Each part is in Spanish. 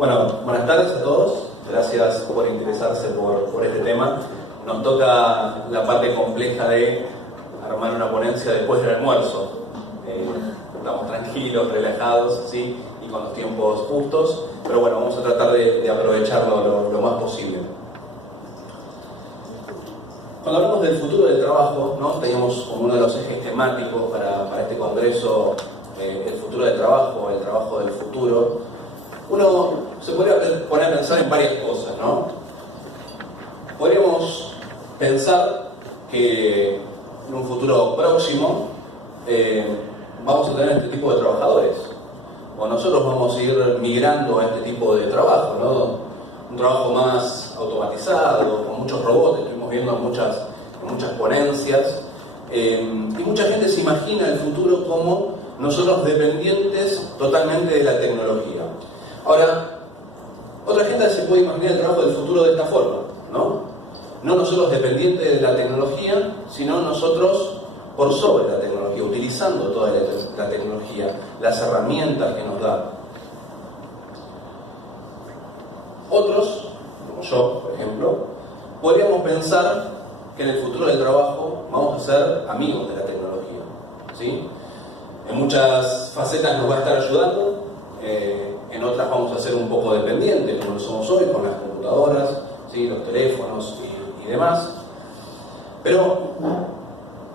Bueno, buenas tardes a todos. Gracias por interesarse por este tema. Nos toca la parte compleja de armar una ponencia después del almuerzo. Estamos tranquilos, relajados, ¿sí? Y con los tiempos justos. Pero bueno, vamos a tratar de aprovecharlo lo más posible. Cuando hablamos del futuro del trabajo, ¿no? Teníamos como uno de los ejes temáticos para este congreso el futuro del trabajo, el trabajo del futuro. Uno se podría poner a pensar en varias cosas, ¿no? Podríamos pensar que en un futuro próximo vamos a tener este tipo de trabajadores, o nosotros vamos a ir migrando a este tipo de trabajo, ¿no? Un trabajo más automatizado, con muchos robots. Estuvimos viendo en muchas ponencias, y mucha gente se imagina el futuro como nosotros dependientes totalmente de la tecnología. Ahora, otra gente se puede imaginar el trabajo del futuro de esta forma, ¿no? No nosotros dependientes de la tecnología, sino nosotros por sobre la tecnología, utilizando toda la tecnología, las herramientas que nos da. Otros, como yo, por ejemplo, podríamos pensar que en el futuro del trabajo vamos a ser amigos de la tecnología, ¿sí? En muchas facetas nos va a estar ayudando, en otras vamos a ser un poco dependientes, como lo somos hoy, con las computadoras, ¿sí? Los teléfonos y demás. Pero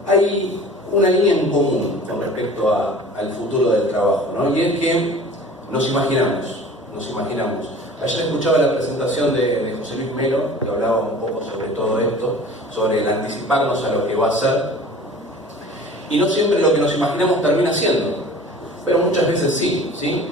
hay una línea en común con respecto al futuro del trabajo, ¿no? Y es que nos imaginamos. Ayer escuchaba la presentación de José Luis Melo, que hablaba un poco sobre todo esto, sobre el anticiparnos a lo que va a ser. Y no siempre lo que nos imaginamos termina siendo, pero muchas veces sí, ¿sí?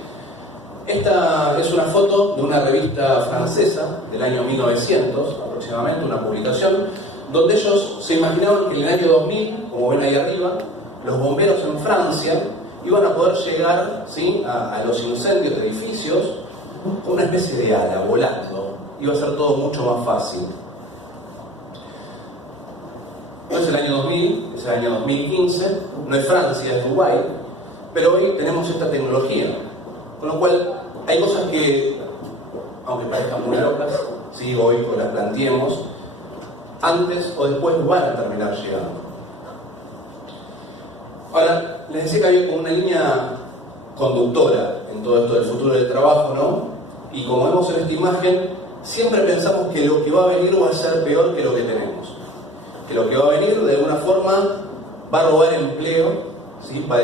Esta es una foto de una revista francesa del año 1900, aproximadamente, una publicación, donde ellos se imaginaban que en el año 2000, como ven ahí arriba, los bomberos en Francia iban a poder llegar, ¿sí?, a los incendios de edificios con una especie de ala, volando. Iba a ser todo mucho más fácil. No es el año 2000, es el año 2015, no es Francia, es Dubái, pero hoy tenemos esta tecnología. Con lo cual, hay cosas que, aunque parezcan muy locas, sí, hoy las planteemos, antes o después van a terminar llegando. Ahora, les decía que había como una línea conductora en todo esto del futuro del trabajo, ¿no? Y como vemos en esta imagen, siempre pensamos que lo que va a venir va a ser peor que lo que tenemos. Que lo que va a venir, de alguna forma, va a robar empleo, ¿sí? Va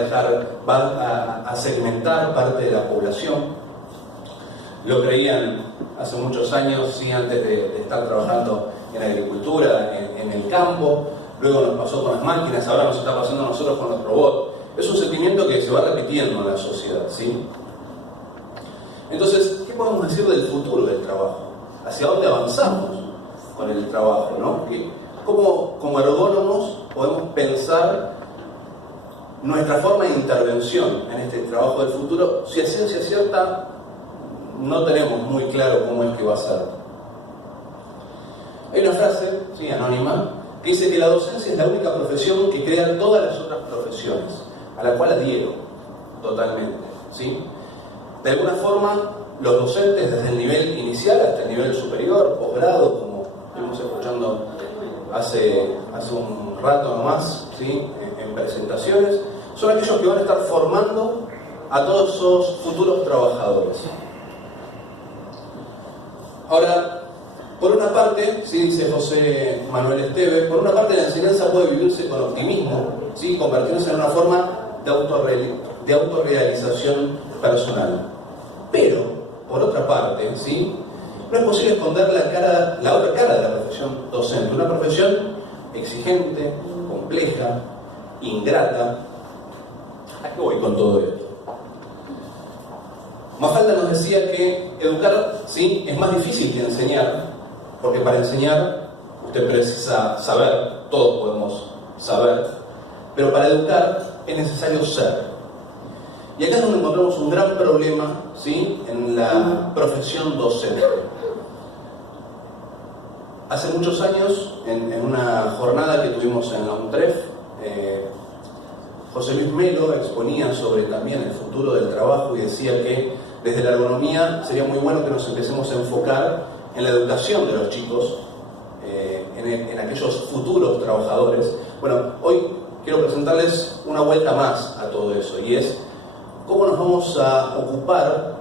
a segmentar parte de la población. Lo creían hace muchos años, ¿sí? Antes de estar trabajando en agricultura, en el campo. Luego nos pasó con las máquinas, ahora nos está pasando a nosotros con los robots. Es un sentimiento que se va repitiendo en la sociedad, ¿sí? Entonces, ¿qué podemos decir del futuro del trabajo? ¿Hacia dónde avanzamos con el trabajo, ¿no? ¿Cómo, como ergónomos, podemos pensar nuestra forma de intervención en este trabajo del futuro, si a ciencia cierta no tenemos muy claro cómo es que va a ser? Hay una frase, ¿sí?, anónima, que dice que la docencia es la única profesión que crea todas las otras profesiones, a la cual adhiero totalmente, ¿sí? De alguna forma, los docentes desde el nivel inicial hasta el nivel superior, posgrado, como estuvimos escuchando hace un rato nomás, ¿sí?, en presentaciones, son aquellos que van a estar formando a todos esos futuros trabajadores. Ahora, por una parte, sí, dice José Manuel Esteves, por una parte la enseñanza puede vivirse con optimismo, ¿sí?, convertirse en una forma de autorrealización personal. Pero, por otra parte, ¿sí?, no es posible esconder la otra cara de la profesión docente, una profesión exigente, compleja, ingrata. ¿A qué voy con todo esto? Mafalda nos decía que educar, ¿sí?, es más difícil que enseñar, porque para enseñar usted precisa saber, todos podemos saber, pero para educar es necesario ser. Y acá es donde encontramos un gran problema, ¿sí?, en la profesión docente. Hace muchos años, en una jornada que tuvimos en la UNTREF, José Luis Melo exponía sobre también el futuro del trabajo y decía que desde la ergonomía sería muy bueno que nos empecemos a enfocar en la educación de los chicos, en aquellos futuros trabajadores. Bueno, hoy quiero presentarles una vuelta más a todo eso, y es cómo nos vamos a ocupar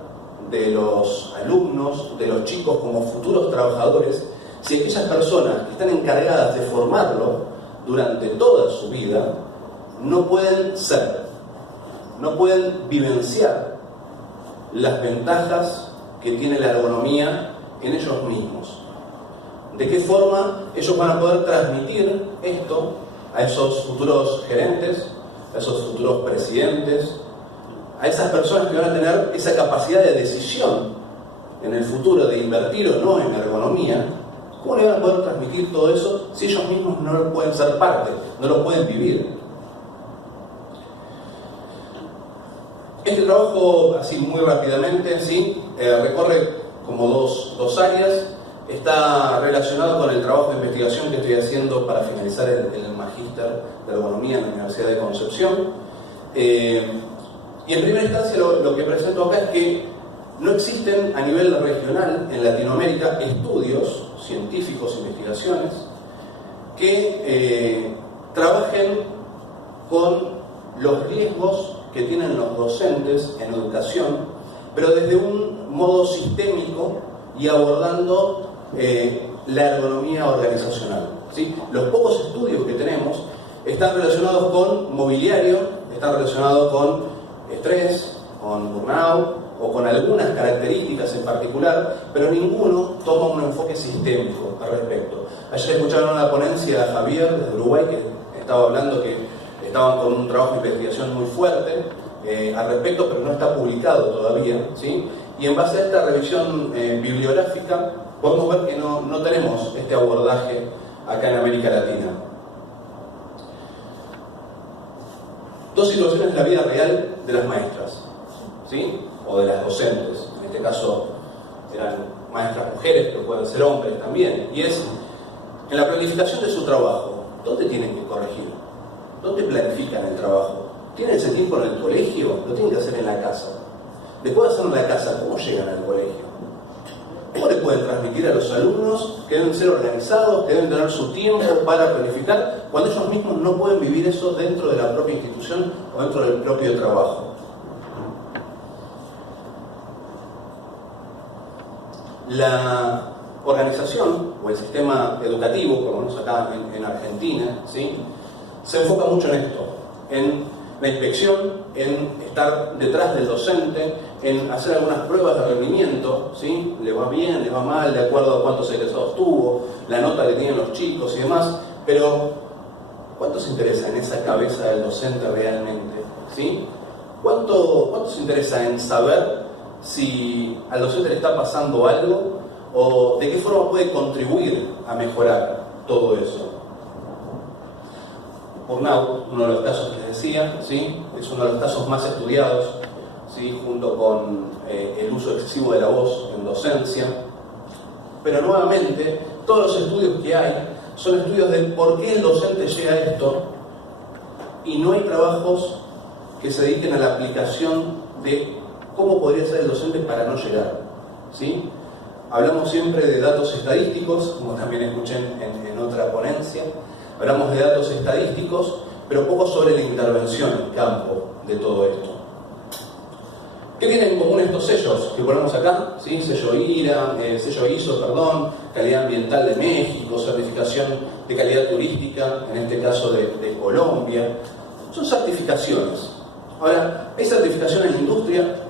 de los alumnos, de los chicos como futuros trabajadores, si aquellas personas que están encargadas de formarlo durante toda su vida no pueden vivenciar las ventajas que tiene la ergonomía en ellos mismos. ¿De qué forma ellos van a poder transmitir esto a esos futuros gerentes, a esos futuros presidentes, a esas personas que van a tener esa capacidad de decisión en el futuro de invertir o no en ergonomía? ¿Cómo le van a poder transmitir todo eso si ellos mismos no lo pueden ser parte, no lo pueden vivir? Este trabajo, así muy rápidamente, ¿sí? Recorre como dos áreas. Está relacionado con el trabajo de investigación que estoy haciendo para finalizar el magíster de ergonomía en la Universidad de Concepción. Y en primera instancia lo que presento acá es que no existen a nivel regional en Latinoamérica estudios científicos, investigaciones que trabajen con los riesgos que tienen los docentes en educación, pero desde un modo sistémico y abordando la ergonomía organizacional, ¿sí? Los pocos estudios que tenemos están relacionados con mobiliario, están relacionados con estrés, con burnout o con algunas características en particular, pero ninguno toma un enfoque sistémico al respecto. Ayer escucharon una ponencia a Javier desde Uruguay que estaba hablando que estaban con un trabajo de investigación muy fuerte al respecto, pero no está publicado todavía, ¿sí? Y en base a esta revisión bibliográfica podemos ver que no tenemos este abordaje acá en América Latina. Dos situaciones de la vida real de las maestras, ¿sí? O de las docentes. En este caso eran maestras mujeres, pero pueden ser hombres también. Y es en la planificación de su trabajo. ¿Dónde tienen que corregir? ¿Dónde planifican el trabajo? ¿Tienen ese tiempo en el colegio? ¿Lo tienen que hacer en la casa? Después de hacerlo en la casa, ¿cómo llegan al colegio? ¿Cómo le pueden transmitir a los alumnos que deben ser organizados, que deben tener su tiempo para planificar, cuando ellos mismos no pueden vivir eso dentro de la propia institución o dentro del propio trabajo? La organización o el sistema educativo, por lo menos acá en Argentina, ¿sí?, se enfoca mucho en esto, en la inspección, en estar detrás del docente, en hacer algunas pruebas de rendimiento, ¿sí? Le va bien, le va mal, de acuerdo a cuántos egresados tuvo, la nota que tienen los chicos y demás, pero ¿cuánto se interesa en esa cabeza del docente realmente? ¿Sí? ¿Cuánto se interesa en saber si al docente le está pasando algo o de qué forma puede contribuir a mejorar todo eso? Burnout, uno de los casos que les decía, ¿sí?, es uno de los casos más estudiados, ¿sí?, junto con el uso excesivo de la voz en docencia. Pero nuevamente, todos los estudios que hay son estudios de por qué el docente llega a esto, y no hay trabajos que se dediquen a la aplicación de cómo podría ser el docente para no llegar, ¿sí? Hablamos siempre de datos estadísticos, como también escuché en otra ponencia. Hablamos de datos estadísticos, pero poco sobre la intervención en campo de todo esto. ¿Qué tienen en común estos sellos que ponemos acá? ¿Sí? Sello ISO, calidad ambiental de México, certificación de calidad turística, en este caso de Colombia. Son certificaciones. Ahora, hay certificación en industria,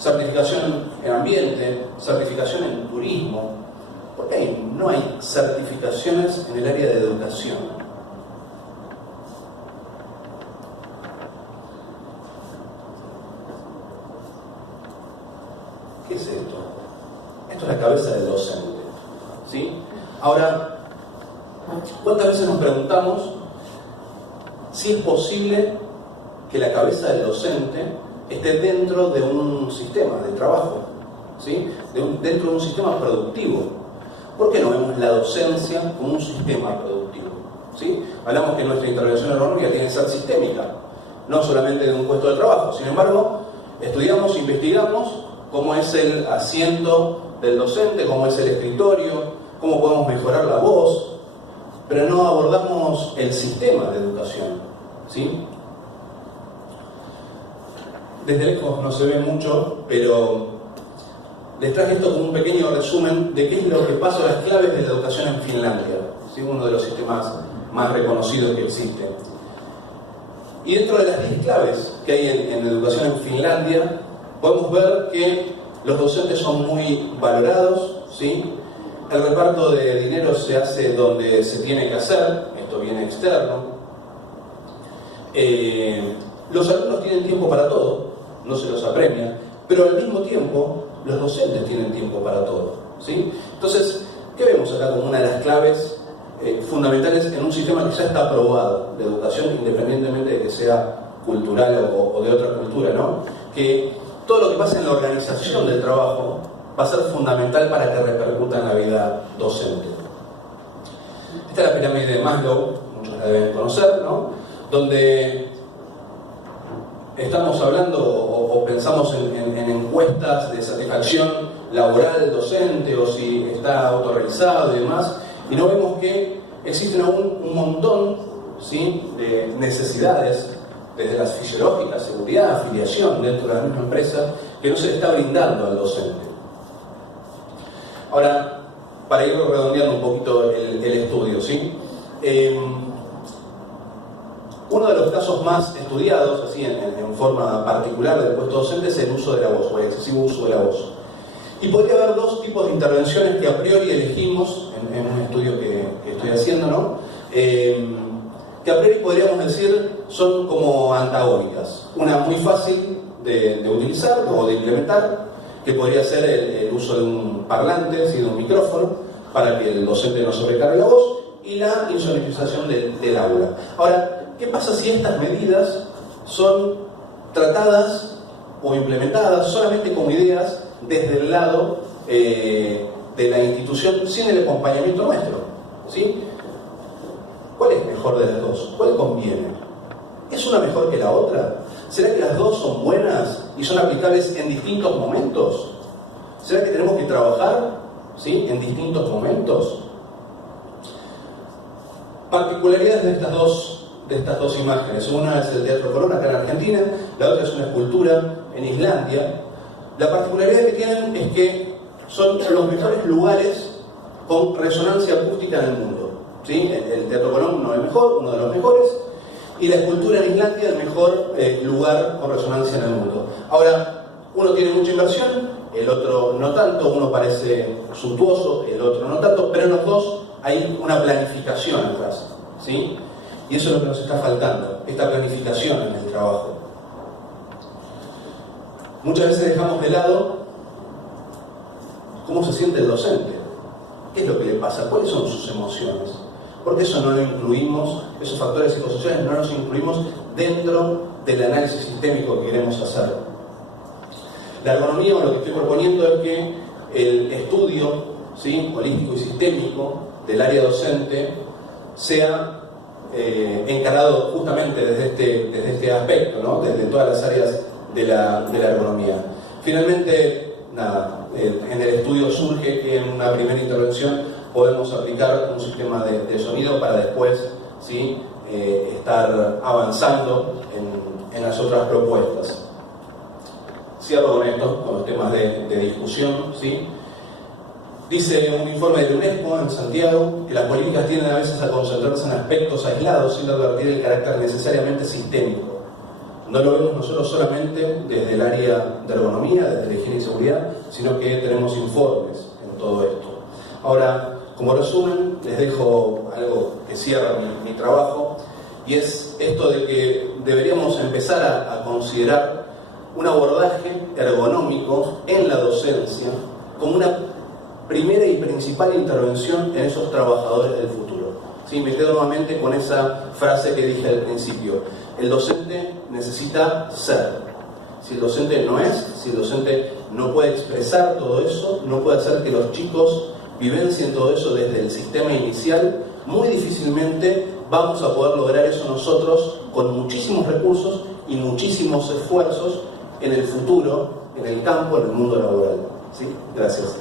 certificación en ambiente, certificación en turismo. ¿Por qué no hay certificaciones en el área de educación? ¿Qué es esto? Esto es la cabeza del docente, ¿sí? Ahora, ¿cuántas veces nos preguntamos si es posible que la cabeza del docente esté dentro de un sistema de trabajo, ¿sí?, dentro de un sistema productivo? ¿Por qué no vemos la docencia como un sistema productivo? ¿Sí? Hablamos que nuestra intervención ergonómica tiene que ser sistémica, no solamente de un puesto de trabajo. Sin embargo, estudiamos, investigamos cómo es el asiento del docente, cómo es el escritorio, cómo podemos mejorar la voz, pero no abordamos el sistema de educación, ¿sí? Desde lejos no se ve mucho, pero les traje esto como un pequeño resumen de qué es lo que pasa, las claves de la educación en Finlandia, ¿sí? Uno de los sistemas más reconocidos que existe. Y dentro de las 10 claves que hay en educación en Finlandia, podemos ver que los docentes son muy valorados, ¿sí? El reparto de dinero se hace donde se tiene que hacer, esto viene externo. Los alumnos tienen tiempo para todo, no se los apremia, pero al mismo tiempo los docentes tienen tiempo para todo, ¿sí? Entonces, ¿qué vemos acá como una de las claves fundamentales en un sistema que ya está aprobado de educación, independientemente de que sea cultural o de otra cultura, ¿no? Que todo lo que pasa en la organización del trabajo va a ser fundamental para que repercuta en la vida docente. Esta es la pirámide de Maslow, muchos la deben conocer, ¿no? Donde estamos hablando o pensamos en encuestas de satisfacción laboral docente o si está autorrealizado y demás, y no vemos que existen aún un montón, ¿sí?, de necesidades, desde las fisiológicas, seguridad, afiliación dentro de la misma empresa, que no se le está brindando al docente. Ahora, para ir redondeando un poquito el estudio, ¿sí? Uno de los casos más estudiados, así en forma particular del puesto docente, es el uso de la voz, o el excesivo uso de la voz. Y podría haber dos tipos de intervenciones que a priori elegimos en un estudio que estoy haciendo, ¿no? Que a priori podríamos decir son como antagónicas. Una muy fácil de utilizar o de implementar, que podría ser el uso de un parlante, ¿sí?, de un micrófono, para que el docente no sobrecargue la voz, y la insonorización del aula. Ahora, ¿qué pasa si estas medidas son tratadas o implementadas solamente como ideas desde el lado de la institución sin el acompañamiento nuestro? ¿Sí? ¿Cuál es mejor de las dos? ¿Cuál conviene? ¿Es una mejor que la otra? ¿Será que las dos son buenas y son aplicables en distintos momentos? ¿Será que tenemos que trabajar, ¿sí?, en distintos momentos? Particularidades de estas dos imágenes. Una es el Teatro Colón acá en Argentina, la otra es una escultura en Islandia. La particularidad que tienen es que son los mejores lugares con resonancia acústica en el mundo, ¿sí? El Teatro Colón no es el mejor, uno de los mejores, y la escultura en Islandia el mejor lugar con resonancia en el mundo. Ahora, uno tiene mucha inversión, el otro no tanto, uno parece suntuoso, el otro no tanto, pero en los dos hay una planificación atrás, ¿sí? Y eso es lo que nos está faltando, esta planificación en el trabajo. Muchas veces dejamos de lado cómo se siente el docente, qué es lo que le pasa, cuáles son sus emociones. Porque eso no lo incluimos, esos factores psicosociales no los incluimos dentro del análisis sistémico que queremos hacer. La ergonomía, o lo que estoy proponiendo, es que el estudio, ¿sí?, holístico y sistémico del área docente sea encarado justamente desde este aspecto, ¿no?, desde todas las áreas de la ergonomía. Finalmente, nada, en el estudio surge que en una primera intervención podemos aplicar un sistema de sonido para después, ¿sí?, estar avanzando en las otras propuestas. Cierro con esto, con los temas de discusión, ¿sí? Dice un informe de la UNESCO en Santiago que las políticas tienden a veces a concentrarse en aspectos aislados sin advertir el carácter necesariamente sistémico. No lo vemos nosotros solamente desde el área de ergonomía, desde la higiene y seguridad, sino que tenemos informes en todo esto. Ahora, como resumen, les dejo algo que cierra mi trabajo, y es esto de que deberíamos empezar a considerar un abordaje ergonómico en la docencia como una primera y principal intervención en esos trabajadores del futuro. ¿Sí? Me quedo nuevamente con esa frase que dije al principio. El docente necesita ser. Si el docente no es, si el docente no puede expresar todo eso, no puede hacer que los chicos vivencien todo eso desde el sistema inicial, muy difícilmente vamos a poder lograr eso nosotros con muchísimos recursos y muchísimos esfuerzos en el futuro en el campo, en el mundo laboral. ¿Sí? Gracias.